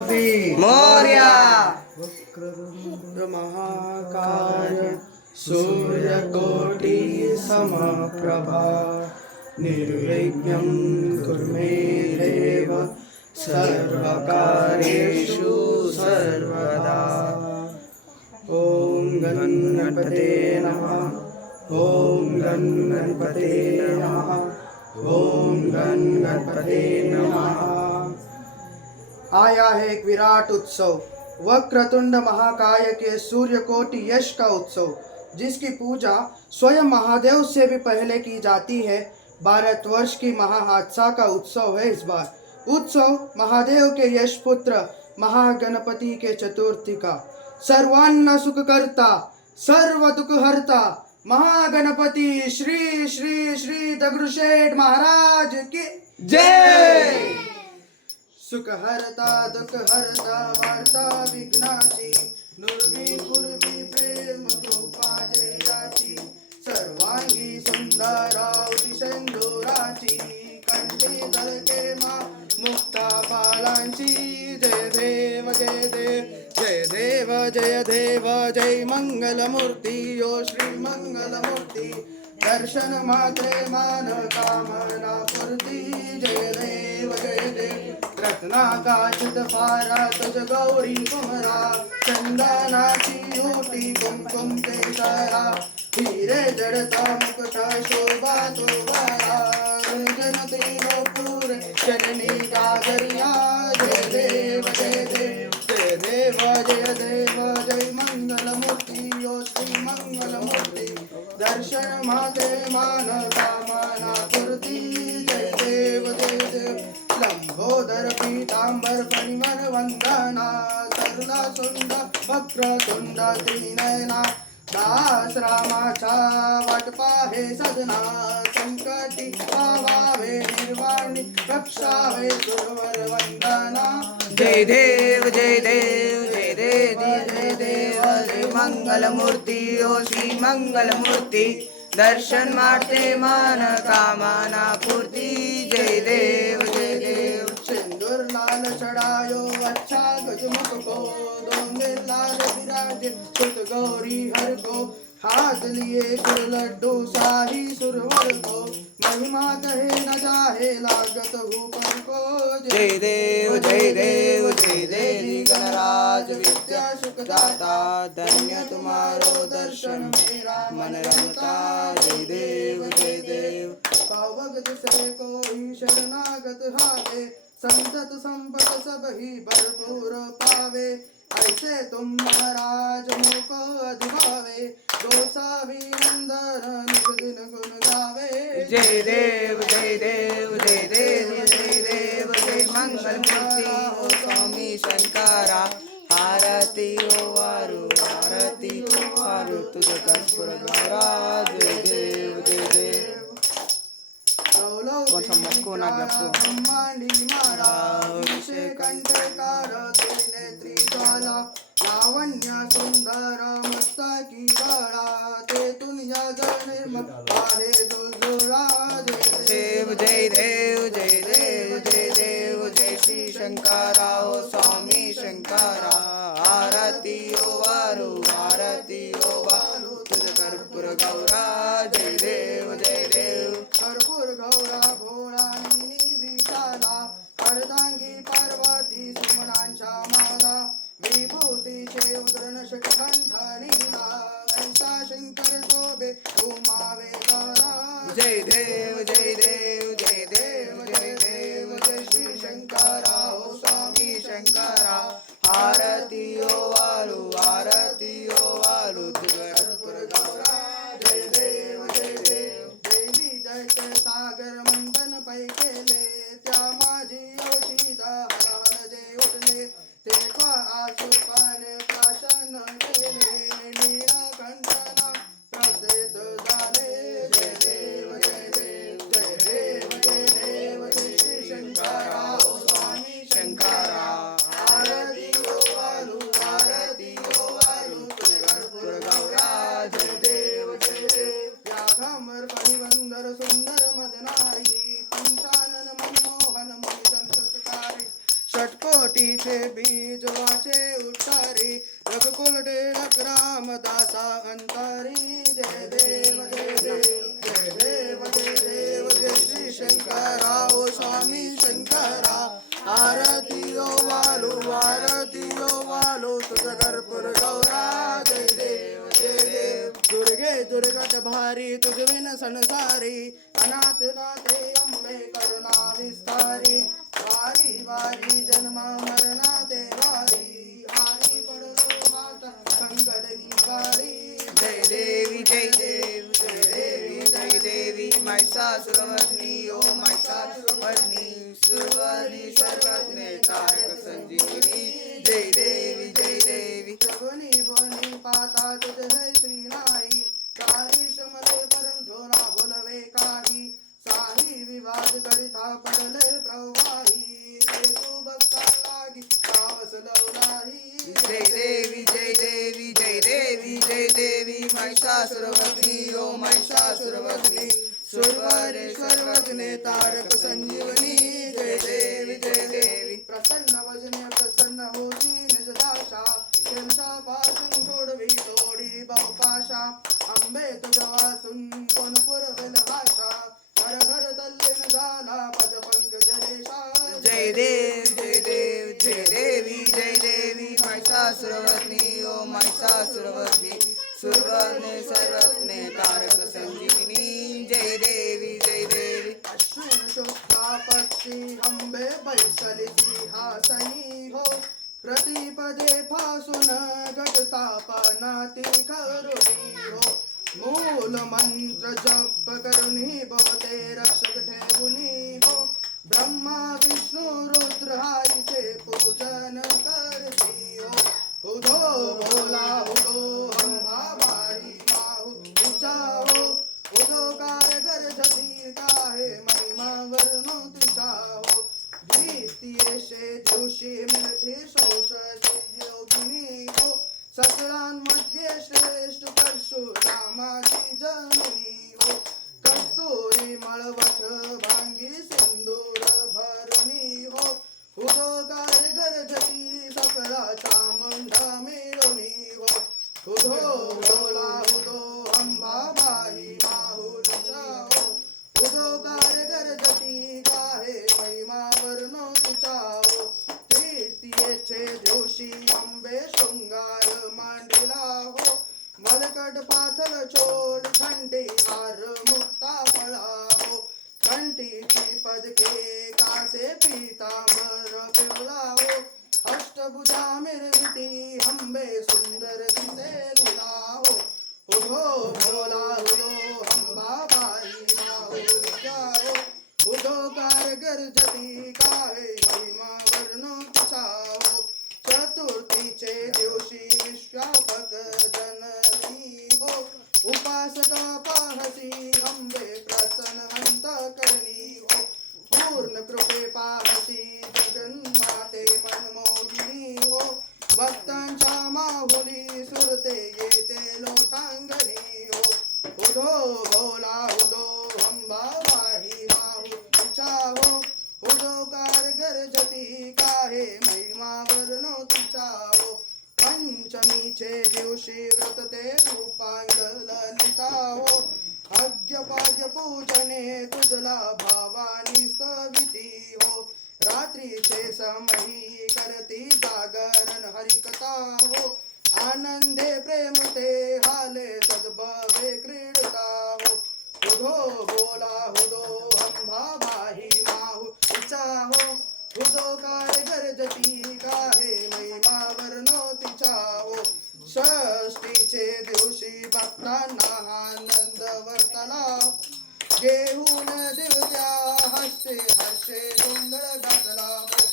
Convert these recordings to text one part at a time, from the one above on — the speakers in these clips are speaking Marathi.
मोरया वक्रतुंड महाकाय सूर्यकोटि समप्रभा निर्विघ्नं कुरु मे देव सर्वकार्येषु सर्वदा। ॐ गणपते नमः। ॐ गणपते नमः। ॐ गणपते नमः। आया है एक विराट उत्सव, वक्रतुंड महाकाय के सूर्यकोटि यश का उत्सव, जिसकी पूजा स्वयं महादेव से भी पहले की जाती है। भारतवर्ष की महाहादसा का उत्सव है इस बार। उत्सव महादेव के यश पुत्र महागणपति के चतुर्थी का। सर्वान्न सुख करता सर्व दुख हरता महागणपति श्री श्री श्री दगड़ूशेठ महाराज की जय। सुख हरता दुख हरता वार्ता विघ्नाची नुरवी पूर्वी प्रेम कृपा जयाची सर्वांगी सुंदरावती सिंदुराची कंठी झळके मा मुक्ता बालांची जय देव जय देव जय देव जय देव जय मंगलमूर्ती ओ श्री मंगलमूर्ती दर्शन मात्रे मान कामना पूर्ती जय देव जय देव रत्नाकाशित फारा तुझ गौरी कुमरा चंदनाची ओटी कुमकुम केसरा हिरे जडता मुकुट शोभा तुबारा जनतेव पूर चरणी गागरिया जय देव जय देव जय देव जय देव जय मंगलमूर्ती ओ श्री मंगलमूर्ती दर्शन माते मान कामना पूर्ती जय देव जय देव लंबोदर पीतांबर फणिमर वंदना सरला सुंदर वक्रतुंड त्रिनयना दास रामाचा वाट पाहे सदना संकटी पावावे निर्वाणी रक्षावे सुरवर वंदना जय देव जय देव जय देव जय देव जय मंगलमूर्ती ओ श्री मंगलमूर्ती दर्शन मारते मन कामना पूर्ती जय देव जय देव सिंदूर लाल चढ़ायो अच्छा गजमुख को डोंगर लाल विराजे सुत गौरी हर को हाथ लिए सुर लड्डू शाही सुरवर को महिमा कहे न जाहे लागत ऊपर को जय देव जय देव जय देव गणराज विद्या सुखदाता धन्य तुम्हारो दर्शन मेरा मन रमता जय देव जय देव पावक दूसरे को ही शरणागत हावे संतत संपत सब ही भरपूर पावे ऐसे तुम महाराज मोको अधिभावे गोसावी नंदन निज दिन गुण गावे जय देव जय देव जय देव जय देव जय मंगलमूर्ती ओ स्वामी शंकरा आरती ओ वारु तुझ कर्पूर गौरा जय देव जय देव कौन सा मक्को ना गप्पो ब्रह्मांडी मारा विषय कंठकार त्रिनेत्री ज्वाला लावण्य सुंदर मस्तकी बाळा ते तुनिया जळ निर्मल आहे जुळजुळा देव जय देव जय देव जय देव जय श्री शंकरा ओ स्वामी शंकरा आरती ओ वारु तुझ कर्पूर गौरा जय देव जय देव कर्पूर गौरा भोळा विशाला अर्धांगी पार्वती सुमनांच्या माला विभूतीचे उदरण शकंठा नीला ऐसा शंकर शोभे उमावे दारा जय देव जय देव जय देव जय देव जय श्री शंकरा ओ स्वामी शंकरा आरती ओ वालू तुझ कर्पूर गौरा जय देव जय देव देवी दैत्य सागर मंथन पै केले त्या माझी औषधा हल जे उठले ते आसुपाने प्राशन केले नीलकंठना प्रसिद्ध झाले जय देव जय देव जय देव जय देव जय श्री शंकरा ओ स्वामी शंकरा आरती ओ वालू बीज वाचे उच्चारी रघुकुल टिळक रामदासा अंतरी जय देव जय देव जय देव जय देव जय श्री शंकरा ओ स्वामी शंकरा आरती ओ वालो तुझ कर्पूर गौरा जय देव जय देव दुर्गे दुर्गत भारी तुझ विन संसारी अनाथ नाथे अंबे करुणा विस्तारी वारी वारी जन्मा मरणा देवारी हारी पडलो माता संकट निवारी जय देवी जय देव जय देवी जय देवी महिषासुरमर्दिनी ओ महिषासुरमर्दिनी सुरवरी सर्वज्ञ तारक संजीवनी जय देवी जय देवी जगनी बनी पाता तुझ है श्रीनाई सारी शमले परंतु ना बोलवे काही साही विवाद करिता पडले प्रवाही ते तू भक्ता लागी पावस लवलाही जय देवी जय देवी जय देवी जय देवी महिषासुरमर्दिनी ओ महिषासुरमर्दिनी सुरवरी सर्वज्ञ तारक संजीवनी जय देवी जय देवी प्रसन्न वजने प्रसन्न होती निज दाशा त्यांचा पासून सोडवी तोडी बहुपाशा अंबे तुझ्या वासून कोण पुरवेल भाषा घर घर तल्लीन झाला पद पंकज रेषा जय देव जय देव जय देवी जय देवी महिषासुरमर्दिनी ओ महिषासुरमर्दिनी सुरवरी सर्वज्ञ तारक संजीवनी जय देवी जय देवी अश्विन शुक्ला पक्षी अंबे बैसली सिंहासनी हो प्रतिपदे फासून गट स्थापना ती करुणी हो मूल मंत्र जप करुणी भवते रक्षक ठेवुनी हो ब्रह्मा विष्णु रुद्र हारीचे पूजन करती हो उदो भोला उदो अंबा बाई माहू उचाओ उदो कारगर जती काहे महिमा वर्णो तुझा हो द्वितीयेशे दिवशी मिळते शोषशी योगिनी हो सकळांमध्ये श्रेष्ठ परशुरामाची जननी हो कस्तुरी मळवट भांगी सिंदूर भरणी हो उदो कारगर जती सकळा चामुंडा मिळवणी हो उदो भोला उदो अंबाबाई माहुलीचा हो उदो कारगर जती काहे महिमा वर्णो तुझा हो तृतीयेचे दिवशी अंबे शृंगार मांडला हो मलकट पाथर छोड घंटी हार मुक्ता फळा हो घंटीची पदके कासे पीतांबर पिवळा हो अष्टभुजा मिरविती अंबे सुंदर दिसे लीला हो उधो भोला उदो अंबाबाई माहुलीचा हो उदो कारगर जती काहे महिमा वर्णो तुझा हो चतुर्थीचे दिवशी विश्वापक जननी हो उपासका पाहसी अंबे प्रसन्न हंत करणी हो पूर्ण कृपे पाहसी जगन्माते मनमोहिनी हो भक्तांच्या माहुली सुरते येते लोकांगणी हो उदो भोला उदो अंबाबाई माहुलीचा हो उदो कारगर जती काहे महिमा वर्णो तुझा हो पंचमीचे दिवशी व्रत ते रूपांग ललिता हो अग्यपाद्य पूजने तुझला भावानी स्तविती हो रात्रीचे समयी करती जागरण हरिकथा हो आनंदे प्रेमते हाले सद्भवे क्रीडता हो उदो भोला उदो अंबाबाई माहुलीचा हो उदो कारगर जती काहे महिमा वर्णो तिचा हो षष्टीचे दिवशी भक्तांना आनंद वर्तला घेऊन दिवत्या हस्ते हर्षे गोंधळ घातला हो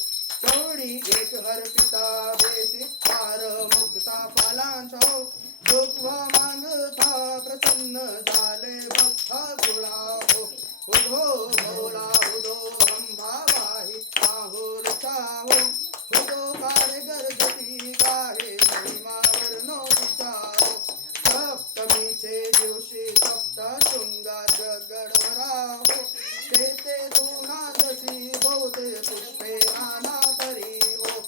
चौडी एक हर्पिता बेसी पार मुक्ता फलांचा हो दुःख मागता प्रसन्न झाले भक्ता कुळा हो उदो भोला उदो अंबाबाई माहुलीचा हो उदो कारगर जती काहे महिमा वर्णो तिचा हो सप्तमीचे दिवशी सप्त शृंगार गडवरा हो तेथे तू नांदसी बहुते पुष्पे नाना तरी हो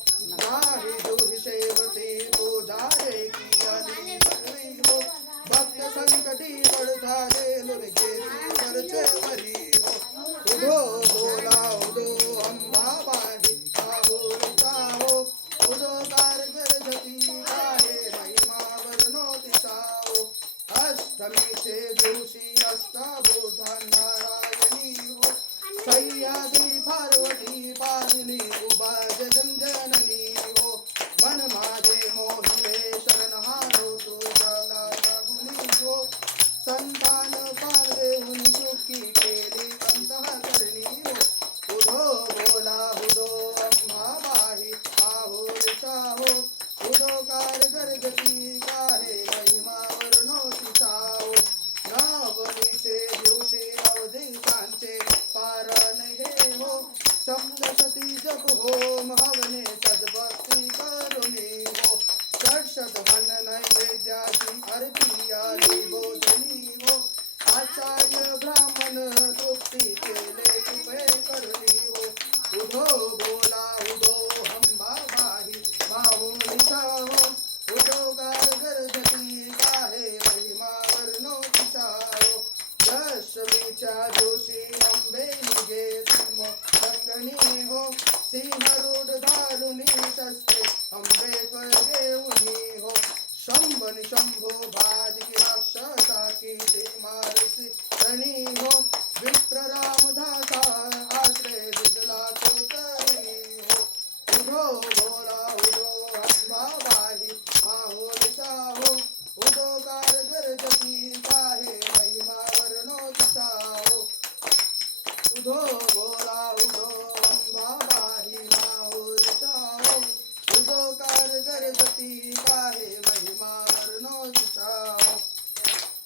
जती गाहे महिमा वर्णोदिता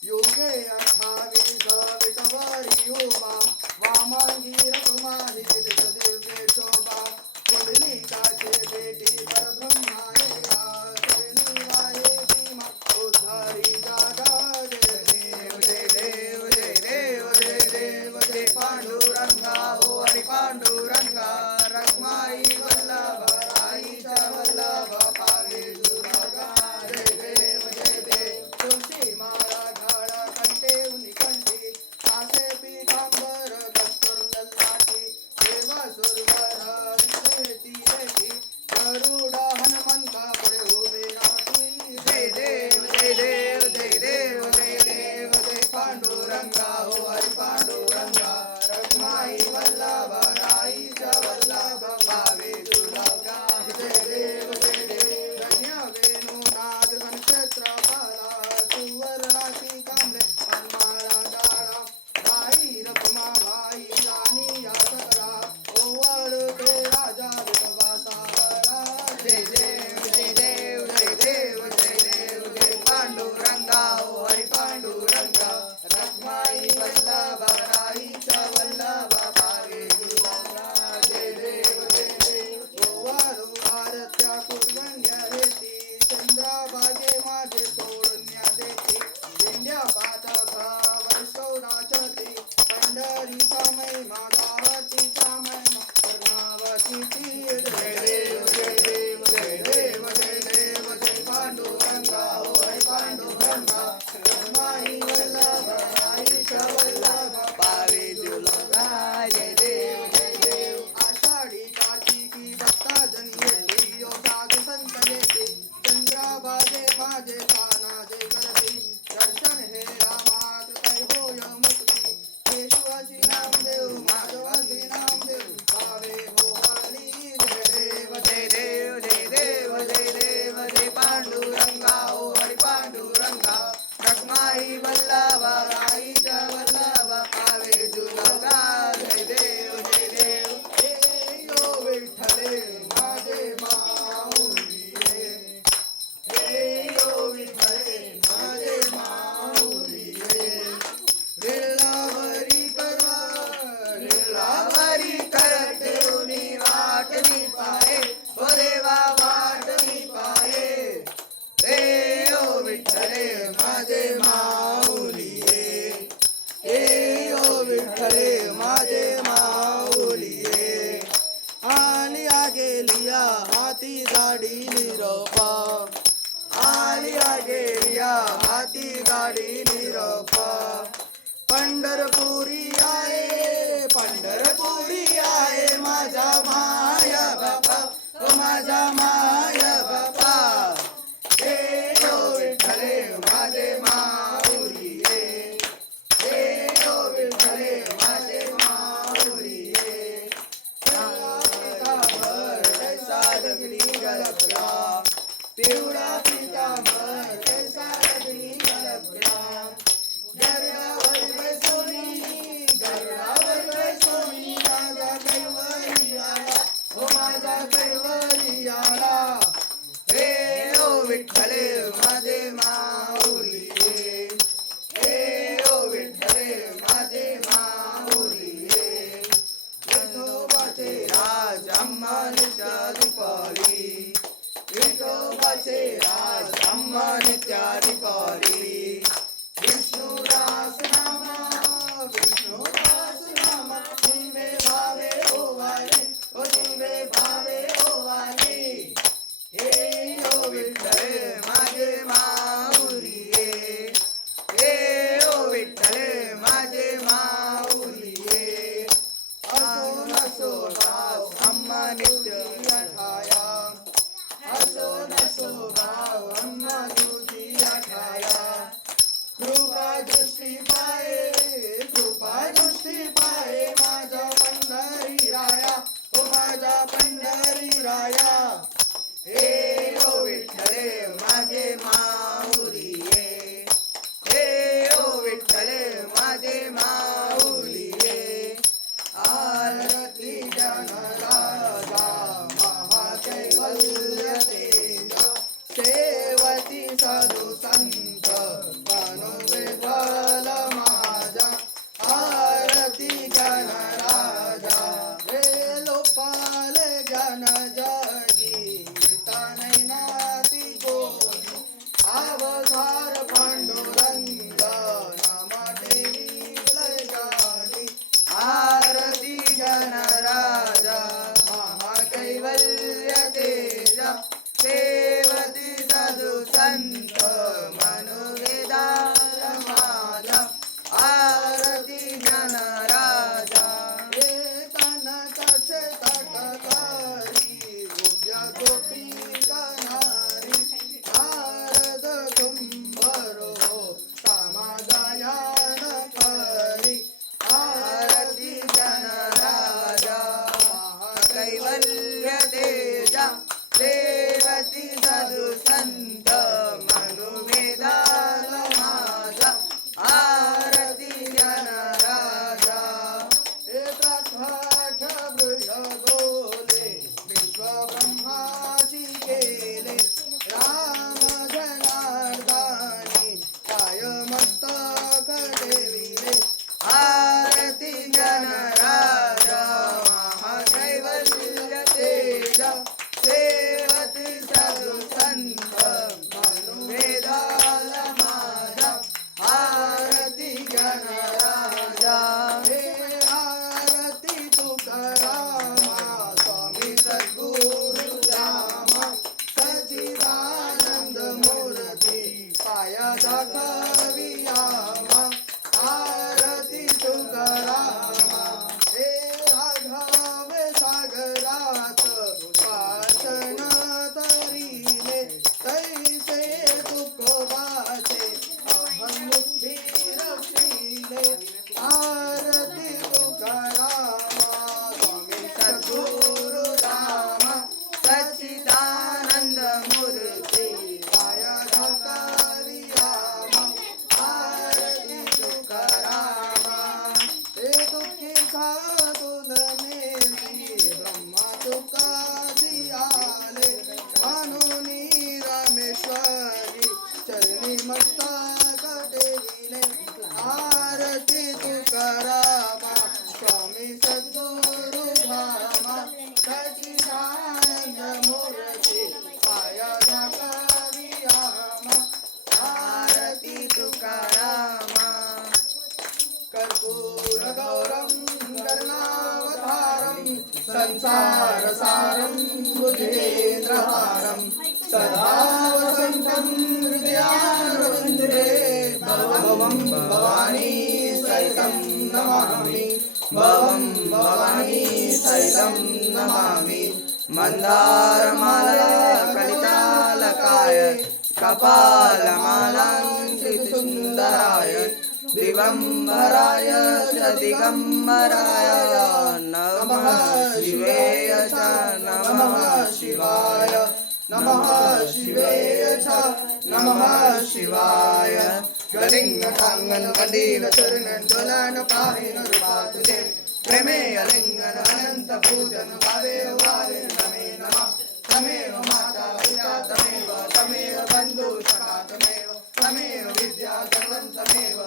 योगे 28 विटवारी उभा वामांगी रघुमाही दिव्य शोभा कुंडलिकाचे बेटी परब्रह्मानेला श्रेणी वाहे भीमा उद्धारी जागा जय देव जय देव जय देव जय देव जय पांडुरंगा हो हरी पांडुरंगा रखमाई वल्लभ आईचा वल्लभ पावे दुर्गा जय देव जय देव तुळशी माळा घाडा कंठे उनी कंठी कासे पीतांबर कस्तूर ललाटी देवा सुरवरा दिसेती रेटी गरुडा हनुमंता पुढे उभे राहती जय देव जय देव जय देव जय देव जय पांडुरंगा हो हरी पांडुरंगा रखमाई वल्लभ राईचा वल्लभ पावे दुर्गा जय देव जय देव धन्य वेणुनाद घनक्षेत्र बाला सुवर्णाची कांबळे हनुमाला गाडा भाई रखमा भाई राणी या सकरा ओवर के राजा विठोबा सावरा जय देव जय देव जय देव जय देव जय पांडुरंगा हो हरी पांडुरंगा रखमाई वल्लभ राईचा वल्लभ पावे दुर्गा जय देव जय देव ओवाळू भारत्या कुर्वण्या हेती चंद्राभागे माझे सोडण्या देती दिंड्या पातका वैष्णवनाचती पंढरीचा महिमा गावातीचा महिमा कर्णावतीची जय देव जय देव जय देव जय देव जय पांडुरंगा हो हरी पांडुरंगा रखमाई वल्लभ आईचा वल्लभ पावे दुर्गा जय देव जय देव आषाढी कार्तिकी भक्ता जनी येते यो साधू संत येते चंद्राबाजे माझे तानाजे करते दर्शन हे रामात तै होय मुक्ती केशवाची नामदेव माधवाची नामदेव भावे हो हरी जय देव जय देव जय देव जय देव जय पांडुरंगा हो हरी पांडुरंगा रखमाई वल्लभ राईचा वल्लभ पावे दुर्गा जय देव जय देव हे यो विठ्ठले माझे माऊली हे यो विठ्ठले माझे माऊली विल्लावरी लावारी करते उनी वाट मी पाये ओ देवा वाट मी पाये रे ओ विठ्ठले माझे माऊली ओ विठ्ठले माझे माऊली आलिया गेलिया हाती गाडी निरोपा आलिया गेलिया हाती गाडी निरोपा पंढरपुरी आहे माझा माया बापा ओ माझा माया बापा हे ओ विठ्ठले माझे माऊली हे ओ विठ्ठले माझे माऊली पितांबर कैसा दगडी गलबला पिवळा पितांबर कैसा दगडी गलबला गरुडावर बैसोनी माझा कैवरी आला ओ माझा कैवरी आला रे ओ विठ्ठले माझे माऊली हे ओ विठ्ठले माझे माऊली विठोबाचे राज अम्मा नित्या दीपाली विठोबाचे राज अम्मा नित्या दीपाली विष्णुदास नामा जीवे भावे ओवाली ओ जीवे भावे ओवाली हे ओ विठ्ठले माझे माऊली हे ओ विठ्ठले माझे माऊली असो नसो भाव अम्मा नित्य ठाया असो नसो भाव अम्मा तुझी ठाया संत मनुवेदाल माझा आरती जनराजा हे कनकाचे तटकरी उभ्या गोपिका नारी नारद कुंभरो समागयान करी आरती जनराजा कैवल्य तेजा देवती साधु संत मनुवेदाल माझा आरती जनराजा हे प्रकट वृष बोले विश्व ब्रह्माची केले राम जनार्दनी काय मस्तक देविले आरती जनराजा महाकैवल्य तेजा सेवती साधु संत मनुवेदाल माझा आरती जनराजा हे आरती तुकारामा स्वामी सद्गुरु रामा सच्चिदानंद मूर्ती पाय दाखवियामा आरती तुकारामा हे राघव सागरात वाचन तरीले तैसे तुकोबाचे अहं मुठी रक्षिले आरती तुकारामा स्वामी सद्गुरु रामा सच्चिदानंद मूर्ती पाय दाखवियामा आरती तुकारामा हे दुःखी साधून नेसी ब्रह्मा तुकासी आले म्हणून रामेश्वरी चरणी मस्तक देविले आरती तुकारामा स्वामी सद्गुरु धामा सच्चिदानंद मूर्ती पाय दाखवियामा आरती तुकारामा कर्पूरगौरं करुणावतारं संसारसारं भुजेन्द्रहारं सदा वसन्तं हृदयारविन्दे भवं भवानी सहितं नमामि भवं भवानी सहितं नमामि मन्दारमाला कलितालकाय कपालमालाङ्कितसुन्दराय दिगम्बराय च दिगम्बराय नमः शिवाय च नमः शिवाय नमः शिवाय च नमः शिवाय गलिंग कांगन कंदील चरणन डोलान पाहिन रूपा तुझे प्रेमे अलिंगन अनंत पूजन भावे वारे नमे नमः तमेव माता पिता तमेव बंधु सखा तमेव विद्या सर्वं तमेव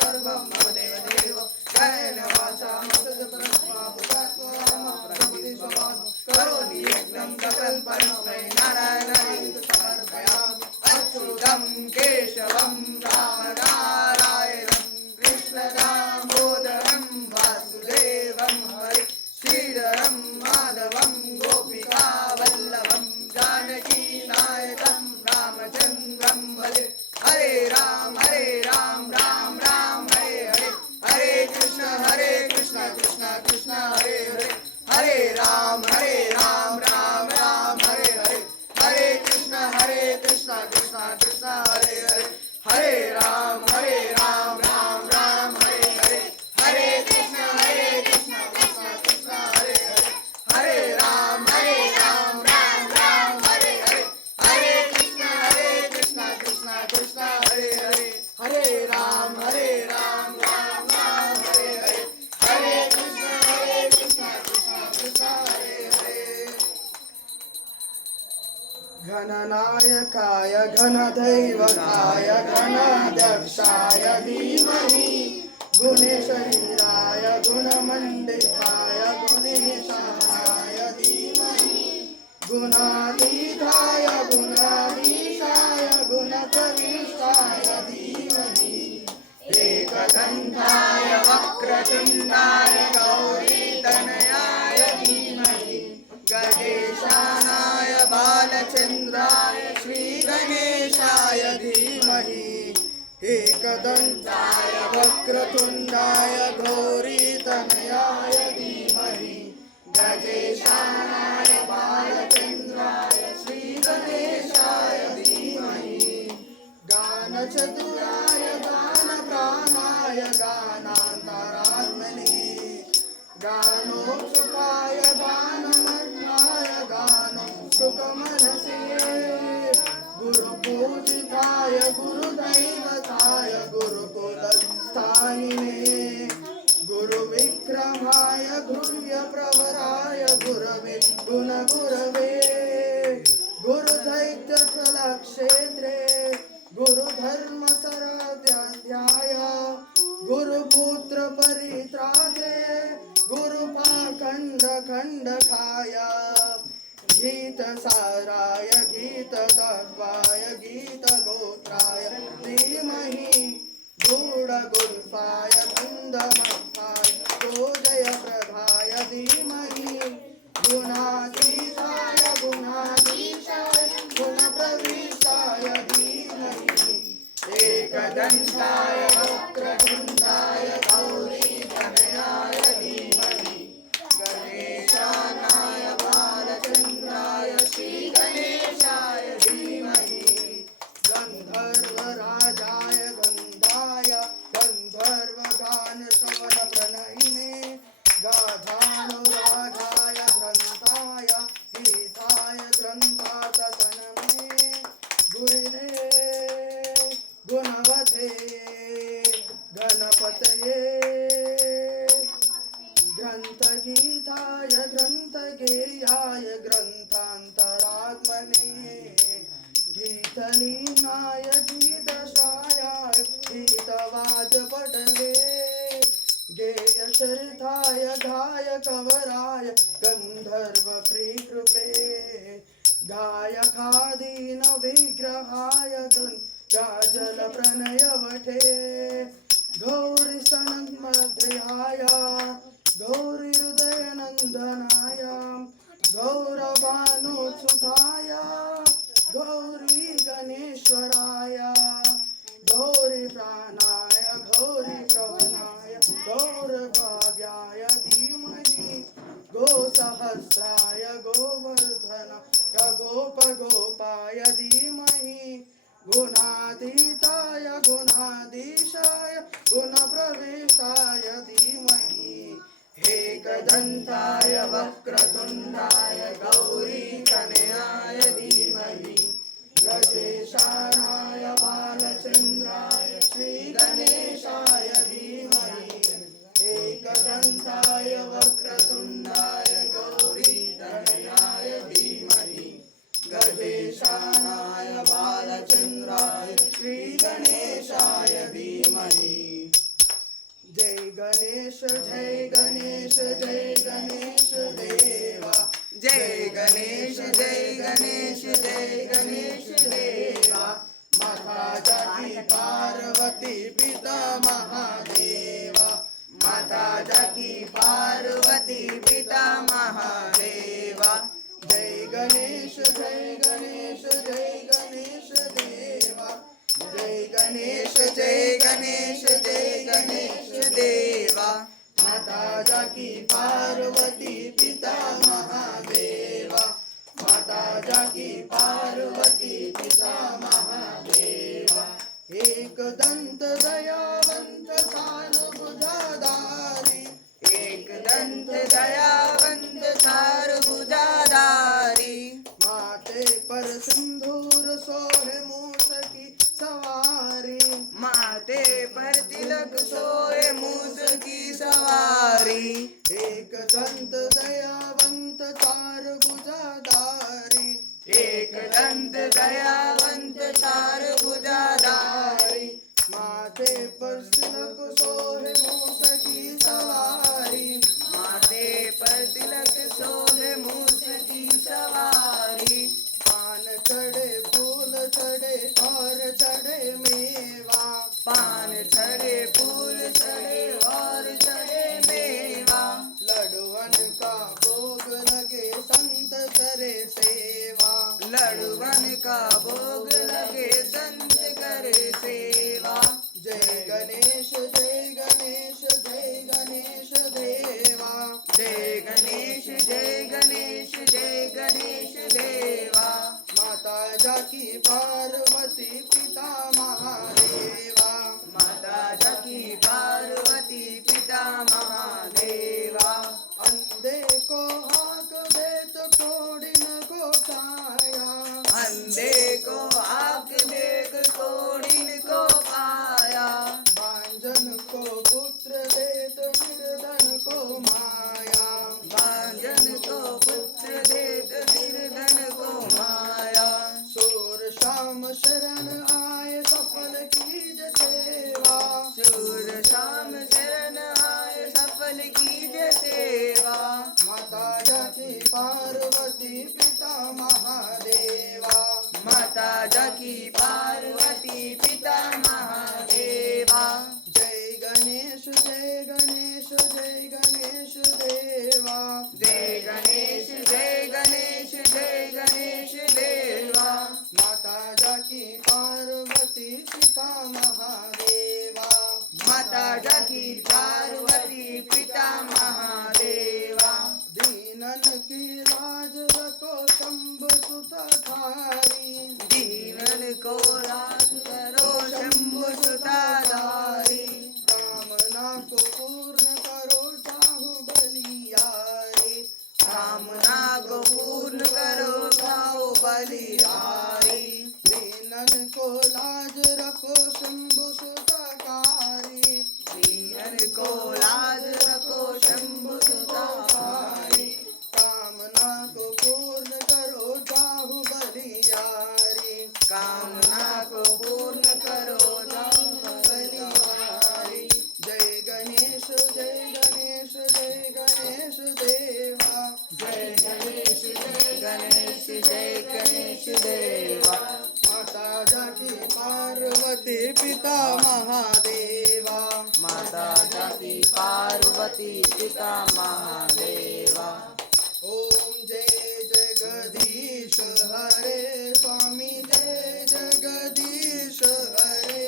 सर्वं मम देव देव कायेन वाचा मनसा परस्मा भूतात्मा नमः प्रकृति स्वभाव करोमि यज्ञं सकलपरस्मै नारायणाय समर्पयामि अच्युतं केशवं राम नारायणं कृष्णदामोदरं वासुदेवं हरि श्रीधरं माधवं गोपिकावल्लभं जानकीनायकं रामचन्द्रं भजे हरे राम राम राम हरे हरे हरे कृष्ण कृष्ण कृष्ण हरे हरे हरे राम राम राम हरे हरे हरे कृष्ण कृष्ण कृष्ण हरे हरे हरे राम राम राम हरे हरे हरे कृष्ण कृष्ण कृष्ण हरे हरे हरे राम राम राम हरे हरे हरे कृष्ण कृष्ण कृष्ण हरे हरे हरे राम राम राम हरे हरे हरे कृष्ण कृष्ण कृष्ण हरे हरे घननायकाय घनदैवताय घनाध्यक्षाय धीमहि गुणशरीराय गुणमण्डिताय गुणेशाय धीमहि गुणातीताय गुणाधीशाय गुणप्रविष्टाय धीमहि एकदन्ताय वक्रतुण्डाय गौरीतनयाय धीमहि गणेशानाय बालचन्द्राय श्रीगणेशाय एकदन्ताय वक्रतुण्डाय गौरीतनयाय धीमहि गजेशानाय बालचन्द्राय श्रीगणेशाय धीमहि गानचतुराय गानप्राणाय गानान्तरात्मने गानोत्सुकाय गानमठाय गानोत्सुकमनसे गुरुपूजिताय गुरुदैवताय गुरुकुलस्थानिने गुरुविक्रमाय गुह्यप्रवराय गुरवे गुणगुरवे गुरुदैत्यफलक्षेत्रे गुरुधर्मसरध्याय गुरुपुत्रपरित्रात्रे गुरुपाखण्डखण्डकाय गीतसाराय गीततत्त्वाय गीतगोत्राय धीमहि गूढगुल्फाय गन्धमत्थाय गोजयप्रभाय धीमहि गुणातीताय गुणाधीशाय गुणप्रविष्टाय धीमहि एकदन्ताय वक्रतुण्डाय गौरीतनयाय धीमहि गणेशानाय बालचन्द्राय श्रीगणेशाय धीमहि गन्धर्वराजाय गन्धाय गन्धर्वगानश्रवणप्रणयिने गाधानुरागाय ग्रन्थाय गीताय ग्रन्थाततनमे गुरिने गुणवते गणपतये ग्रन्थगीताय ग्रन्थगेयाय ग्रन्थान्तरात्मने गीतलीनाय गीतश्रायाय गीतवाद्यपटवे गेयचरिताय गायकवराय गन्धर्वप्रीकृपे गायकादीन विग्रहाय गङ्गाजलप्रणयवटे गौरीसनन्मध्ययाय गौरीहृदयनन्दनाय गौरवानुसुताय गौरी गणेश्वराय गौरी प्राणाय गौरी प्रवणाय गौरभाव्याय धीमहि गोसहस्राय गोवर्धनाय गोपगोपाय धीमहि गुणातीताय गुणाधीशाय गुणप्रविष्टाय धीमहि एकदन्ताय वक्रतुण्डाय गौरीतनयाय धीमहि गजेशानाय बालचन्द्राय श्रीगणेशाय धीमहि एकदन्ताय वक्रतुण्डाय गौरीतनयाय धीमहि गजेशानाय बालचन्द्राय श्रीगणेशाय धीमहि जय गणेश देवा जय गणेश देवा माता जाकी पार्वती पिता महादेवा माता जाकी पार्वती पिता महादेवा जय गणेश देवा जय गणेश देवा माता जाकी पार्वती पिता महादेवा माता जाकी पार्वती पिता महादेवा एक दंत दयावंत सानुभुजाधारी एक दंत दयावंत सारभुजाधारी माते पर सिंदूर सोहे मूस की सवारी माथे पर तिलक सोए मूस की सवारी एक दंत दयावंत चार भुजाधारी एक दंत दयावंत सारभुजाधारी माथे पर तिलक सोहे मूस की सवारी माथे पर तिलक सोए मूस की सवारी पान चढ़े फूल चढ़े और चढ़े मेवा पान चढ़े फूल चढ़े और चढ़े मेवा लडुअन का भोग लगे संत करे सेवा लड़ुवन का भोग लगे संत करे सेवा जय जाकी पार्वती पिता महादेवा माता जाकी पार्वती पिता महादेवा अंधे को हाक देत कोडिन को काया अंधे को आँख देख कोडिन को पाया बांझन को पुत्र देत निर्धन को माया बांझन को पुत्र देत निर्धन को माया सूर शाम शरण आए सफल कीज सेवा शूर शाम शरण आए सफल कीजिए सेवा माता जाकी पार्वती पिता महादेवा माता जाकी पार्वती पिता महादेवा जय गणेश जय गणेश जय गणेश देवा जय गणेश जय गणेश जय गणेश देवा माता जाकी पार्वती पिता महादेवा माता जाकी पार्वती पिता महादेवा दीनन की लाज रखो शंभु सुत थारी दीनन को राज करो शंभु सुताधारी कामना को पूर्ण करो चाहु बलियारी कामना को पूर्ण करो खाओ बलिहारी दीनन को लाज रखो शंभु सुतकारी दीनन को लाज रखो शंभु सुताधारी कामना को पूर्ण करो चाहु बलियारी कामना को पूर्ण करो जाओ बलिहारी जय गणेश जय गणेश जय गणेश देवा जय गणेश जय गणेश जय गणेश देवा माता जाकी पार्वती पिता महादेवा माता जाकी पार्वती पिता महादेवा ओम जय जगदीश हरे स्वामी जय जगदीश हरे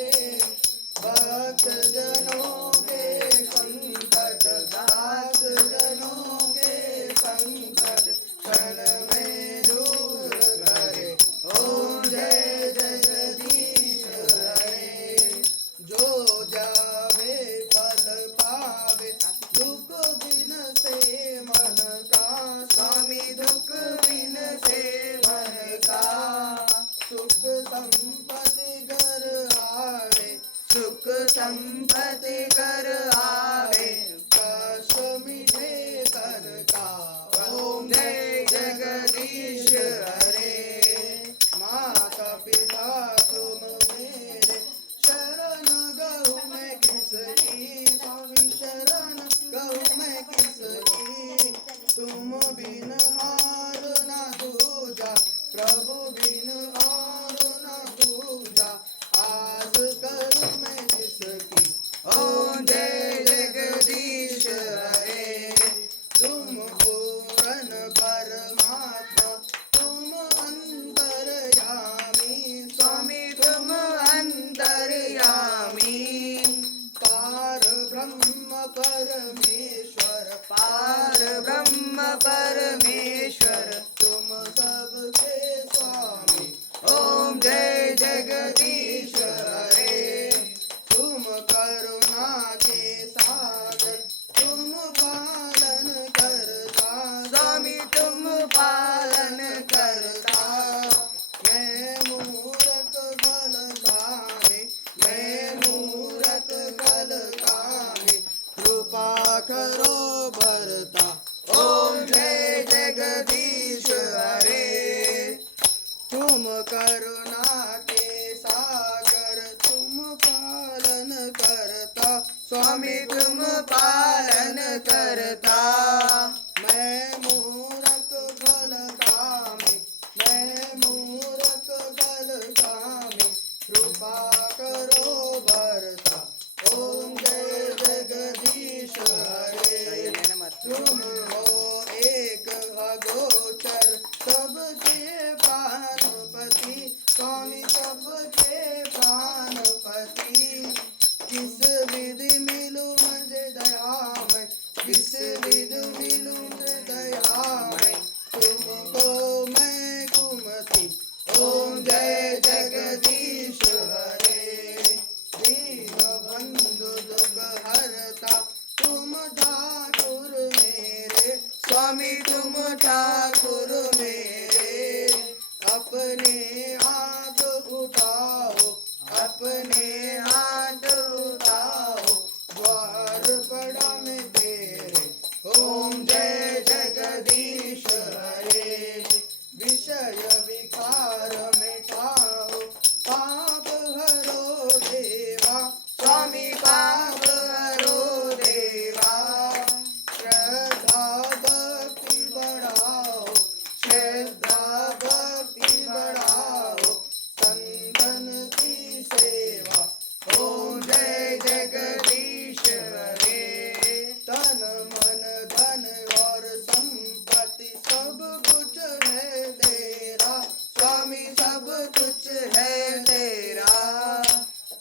भक्त जनों के संकट दास जनों के संकट क्षण में दूर करे ओम जय जगदीश हरे जो जावे फल पावे दुख दिन से मन का स्वामी दुख बिन से मन का सुख संपत्ति घर आवे सुख संपत्ति कर आवे कष्ट मिटे तन का ओम जय जगदीश हरे माता पिता तुम मेरे शरण गहु मैं किसकी स्वामी शरण गहु मैं किसकी तुम बिन और न दूजा प्रभु बिन और न दूजा आज करूं मैं जिसकी ओम जय जगदीश हरे तुम पूर्ण परमात्मा तुम अंतर्यामी स्वामी तुम अंतर्यामी पार ब्रह्म परमेश्वर पार ब्रह्म परमेश्वर तुम सबके स्वामी ओम जय जगदीश हरे तुम करुणा के सागर तुम पालन करता स्वामी तुम पालन करता मैं मूरख फल कामे मैं मूरख फल कामे कृपा करो भरता ओम जय जगदीश हरे तुम करुणा के सागर तुम पालन करता स्वामी तुम पालन करता मैं मूरख फल कामे मैं मूरख फल कामे कृपा करो भरता ओम जय जगदीश हरे तुम हो एक अगोचर सबके प्राणपति स्वामी सबके प्राणपति किस विधि मिलूं मुझे दया में किस विधि मिलूं सब कुछ है तेरा,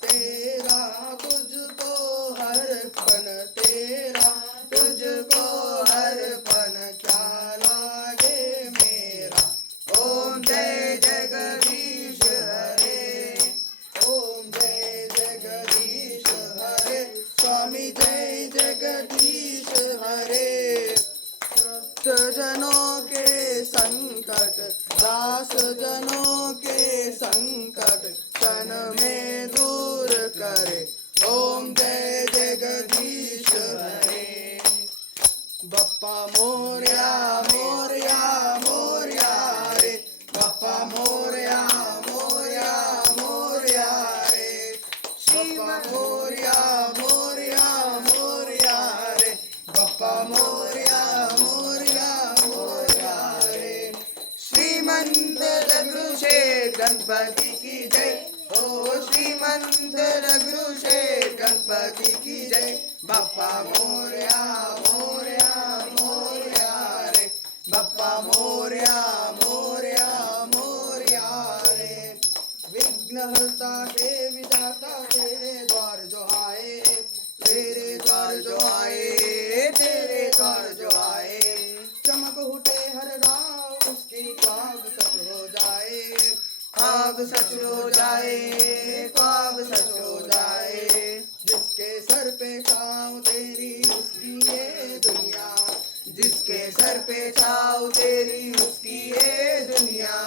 तेरा तुझको हर पन तेरा, तुझको हर पन क्या लागे मेरा। ओम जय जगदीश हरे, ओम जय जगदीश हरे, स्वामी जय जगदीश हरे। भक्त जनों के संकट, दास जनों के संकट, क्षण में दूर करे। ओम जय जगदीश हरे। बप्पा मोरया मोरया मोरया रे, बप्पा मोरया मोरया मोरया रे, बप्पा मोरया मोरया मोरया रे, बप्पा मोरया मोरया मोरया रे। श्रीमंत दगडूशेठ गणपति की जय, ओ श्रीमंत दगडूशेठ गणपति की जय। बाप्पा मोरया मोरया मोरया रे, बाप्पा मोरया मोरया मोरया रे। विघ्नहर्ता हे विधाता तेरे द्वार जो आए, तेरे द्वार जो आए, तेरे द्वार जो आए। चमक उठे हर राव उसकी ख्वाब सच हो जाए, ख्वाब सच हो जाए, ख्वाब सच हो जाए। जिसके सर पे छाँव तेरी उसकी ये दुनिया, जिसके सर पे छाव तेरी उसकी ये दुनिया।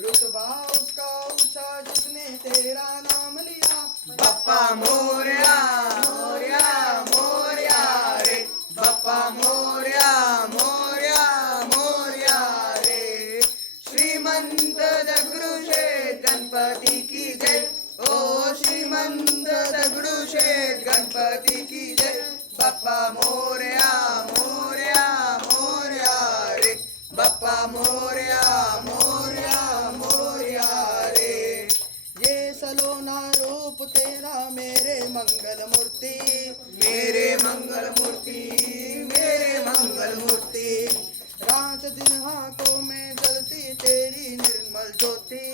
रुतबा उसका ऊंचा जिसने तेरा नाम लिया। बाप्पा मोरया मोरया मोरया रे, बाप्पा मोरया मोरया मोरया रे। श्रीमंत दगडूशेठ गणपति की जय, ओ श्रीमंत दगडूशेठ गणपति की जय। बाप्पा मोरया मोरया मोरया रे, बाप्पा मोरया मोरया मोरया रे। ये सलोना रूप तेरा मेरे मंगल मूर्ति, मेरे मंगल मूर्ति, मेरे मंगल मूर्ति। रात दिन आंखों में जलती तेरी निर्मल ज्योति,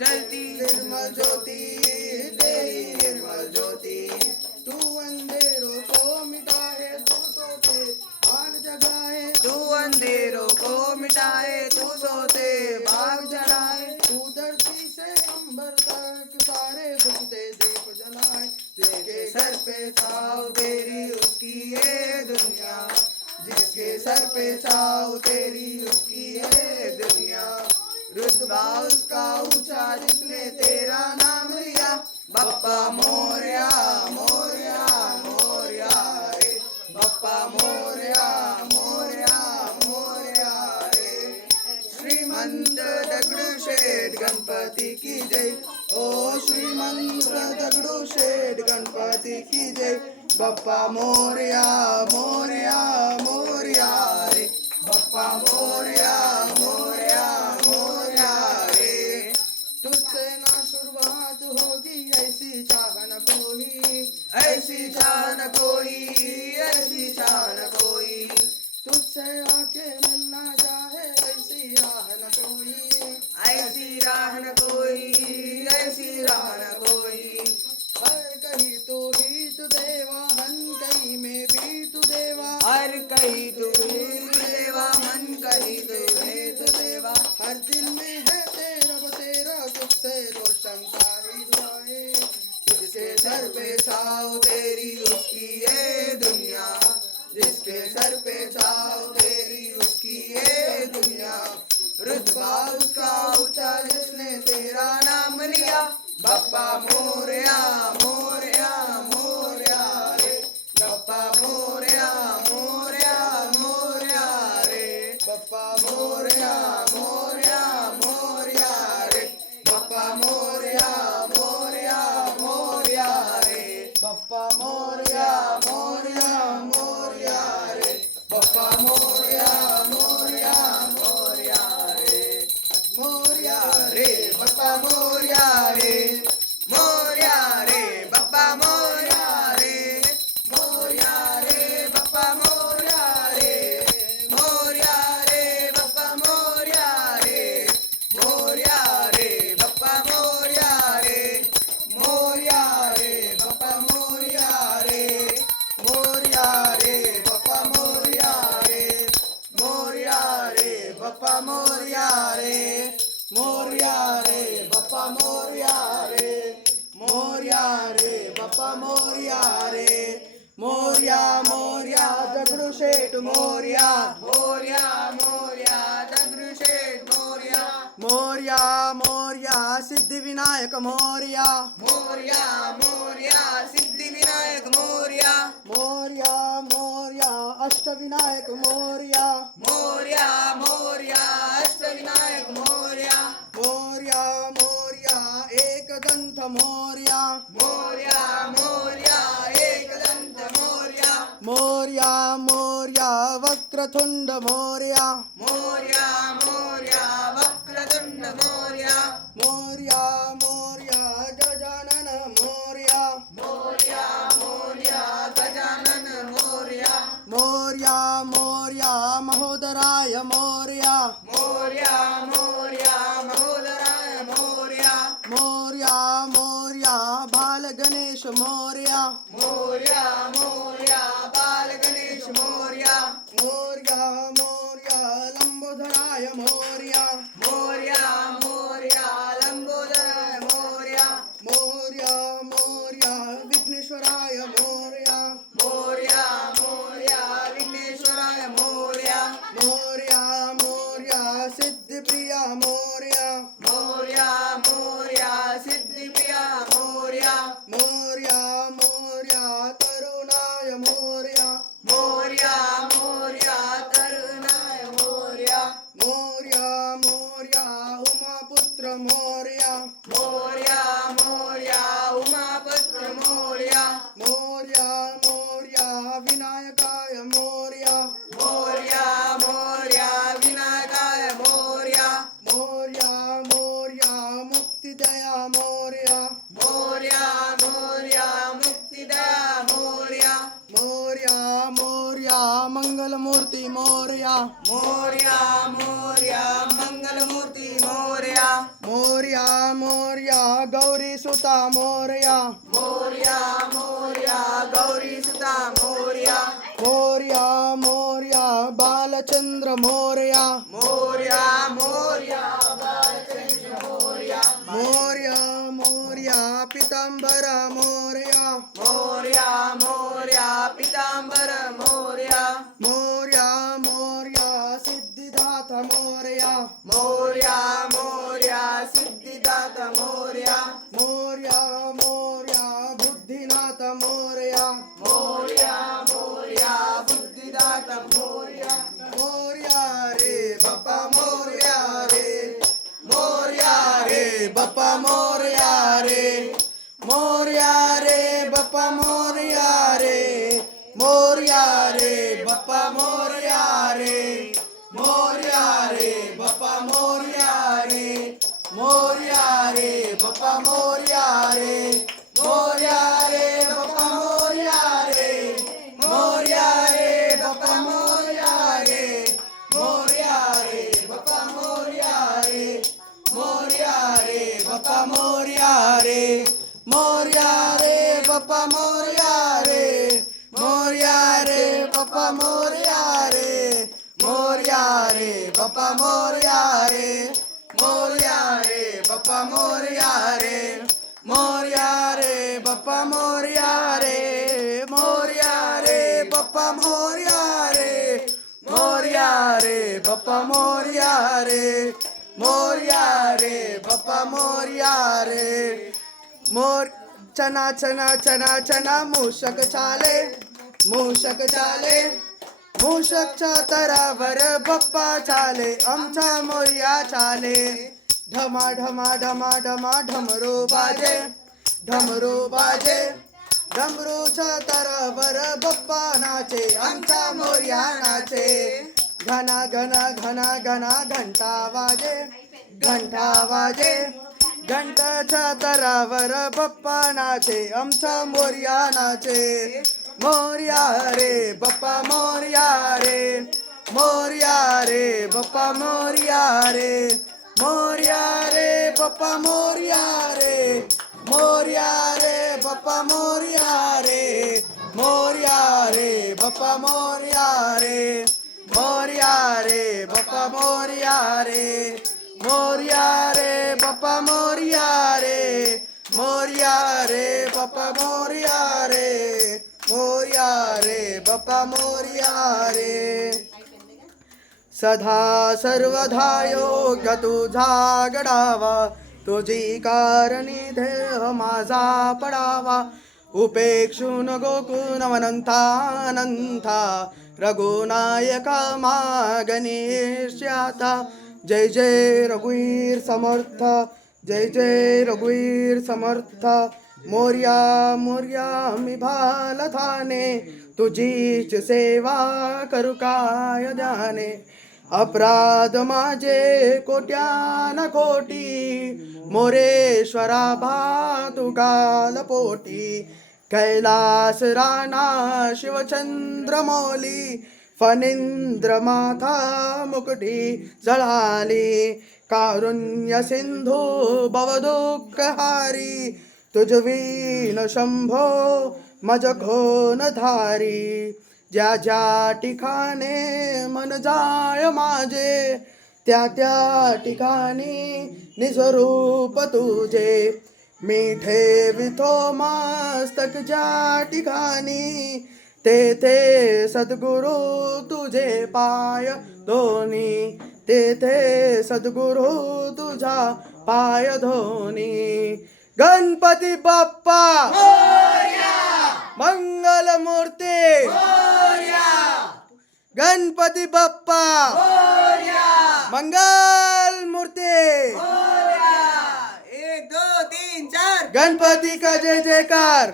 जलती निर्मल ज्योति तेरी निर्मल ज्योति। तू अंधेरों को मिटाए तू सोते भाग जगाए, तू अंधेरों को मिटाए, तू सोते भाग जलाए। तू धरती से अंबर तक सारे बुझते दीप जलाए। जिसके सर पे छाव तेरी उसकी ये दुनिया, जिसके सर पे छाव तेरी उसकी ये दुनिया। रुतबा उसका ऊंचा जिसने तेरा नाम लिया। बाप्पा मोरया मोरया मोरया रे, बाप्पा मोरया मोरया मोरया रे। श्रीमंत दगडूशेठ गणपति की जय, ओ श्रीमंत दगडूशेठ गणपति की जय। बप्पा मोरया मोरया मोरया रे, बाप्पा मोरया मोरया मोरया रे। तुझसे ना शुरुआत होगी ऐसी चाह न कोई, ऐसी चाह न कोई, ऐसी चाह न कोई। तुझसे आके मिलना चाहे ऐसी राह न कोई, ऐसी राह न कोई, ऐसी राह न कोई। हर कहीं तो ही तू देवा, हन कहीं में भी तू देवा। हर कहीं तू देवा, मन कहीं तू देवा। हर दिल में है तेरा बसेरा, तुझसे रोशन सारी दुआएं। जिसके सर पे छाव तेरी उसकी ये दुनिया, जिसके सर पे छाव तेरी उसकी ये दुनिया। रुतबा उसका ऊंचा जिसने तेरा नाम लिया। बाप्पा मोरया मोरया मोरया रे, बाप्पा मोरया मोरया मोरया रे, बप्पा मोरया मोरया मोरया रे, बाप्पा मोरया मोरया मोरया रे, बप्पा मोरया मोरया मोरया रे, बाप्पा मोरया मोरया मोरया रे। मोरया रे बाप्पा मोरया रे, मोरया रे बाप्पा मोरया रे मोरया मोरया दगडूशेठ मोरया मोरया मोरया दगडूशेठ मोरया मोरया मोरया सिद्धिविनायक मोरया मोरया मोरया सिद्धिविनायक मोरया मोरया मोरया अष्टविनायक मोरया मोरया मोरया अष्टविनायक मोरया मोरया मोरया एकदंत मोरया मोरया मोरया एकदंत मोरया मोरया मोरया वक्रतुंड मोरया मोरया मोरया वक्रतुंड मोरया मोरया मोरया गजानन मोरया मोरया मोरया गजानन मोरया मोरया मोरया महोदराय मोरया मोरया मोरया महोदराय मोरया मोरया मोरया बाल गणेश मोरया मोरया मोरया बाल गणेश मोरया मोरया मोरया लंबोदराय मोरया मोरया मोरया लंबोदराय मोरया मोरया मोरया विघ्नेश्वराय मोरया मोरया मोरया विघ्नेश्वराय मोरया मोरया मोरया सिद्धिप्रिया मोरया मोरया मोरया सिद्धिप्रिया मोरया मोरया मोरया तरुणाय मोरया मोरया मोरया तरुणाय मोरया मोरया मोरया उमापुत्र मोरया मोरया मोरया उमापत्र मोरया मोरया मोरया विनायकाय मोरया मोरया मोरया विनायकाय मोरया मोरया मोरया मुक्तिदया मोरया मोरया मोरया मुक्तिदया मोरया मोरया मोरया मंगलमूर्ती मोरया मोरया मोरया मंगलमूर्ती मोरया मोरया मोरया गौरी सुता मोरया मोरया मोरया गौरी सुता मोरया मोरया मोरया बालचंद्र मोरया मोरया मोरया बालचंद्र मोरया मोरया मोरया पीतांबर मोरया मोरया मोरया पीतांबर मोरया मोरया मोरया सिद्धिदाता मोरया मोरया मोरया सिद्धिदात मोरया मोरया मोरया बुद्धिनाथ मोरया मोरया मोरया बुद्धिदात मोरया मोरया रे बापा मोरया रे मोरया रे बापा मोरया रे मोरया रे बापा मोरया रे मोरया रे बापा मोरया रे मोरया रे बापा मोरया रे मोरया रे बापा मोरया रे मोरया रे बापा मोरया रे मोरया रे बापा मोरया रे मोरया रे बापा मोरया रे मोरया रे बापा मोरया रे मोरया रे बापा मोरया रे मोरया रे बापा मोरया रे मोरया रे बापा मोरया रे मोरया रे बापा मोरया रे मोरया रे बापा मोरया रे मोरया रे बापा मोरया रे मोरया रे बापा मोरया रे मोरया रे बापा मोरया रे मोर चना चना चना चना मूषक चाले मूषक चाले मूषकच्या तरावर बाप्पा चाले आमचा मोरया चाले ढमा ढमा ढमा ढमा ढमरू बाजे ढमरू बाजे डमरूच्या तरावर बाप्पा नाचे आमचा मोरया नाचे घना घना घना घना घंटा वाजे घंटा वाजे घंटाच्या तरावर बाप्पा नाचे आमचा मोरया नाचे मोरया रे बाप्पा मोरया रे मोरया रे बाप्पा मोरया रे मोरया रे बाप्पा मोरया रे मोरया रे बाप्पा मोरया रे मोरया रे बाप्पा मोरया रे मोरया रे बाप्पा मोरया रे मोरया रे बाप्पा मोरया रे मोरया रे बाप्पा मोरया बाप्पा मोरया रे. सदा सर्वदा योग्य तुझा गडावा, तुझी कारणी देह माझा पडावा. उपेक्षून गोकुणवनंता रघुनायका मागणेश्याता. जय जय रघुवीर समर्थ, जय जय रघुवीर समर्थ. मोरया मोरया मी भालधाने, तुझीच सेवा करू काय ध्याने. अपराध माझे कोट्यान कोटी, मोरेश्वरा भातुकाल पोटी. कैलास राणा शिवचंद्र मौली, फणींद्र माथा मुकुटी जळाली. कारुण्य सिंधू भवदुःखहारी, तुझवीन शंभो मज खोन धारी. ज्या ज्या ठिकाणे मन जाय माझे, त्या त्या ठिकाणी निजरूप तुझे. मी ठेवितो मस्तक ज्या ठिकाणी, तेथे सद्गुरु तुझे पाय धोनी. तेथे सद्गुरु तुझा पाय धोनी. गणपती बाप्पा मंगल मूर्ती, गणपती बाप्पा मंगल मूर्ती. 1 2 3 4 गणपती का जय जयकार.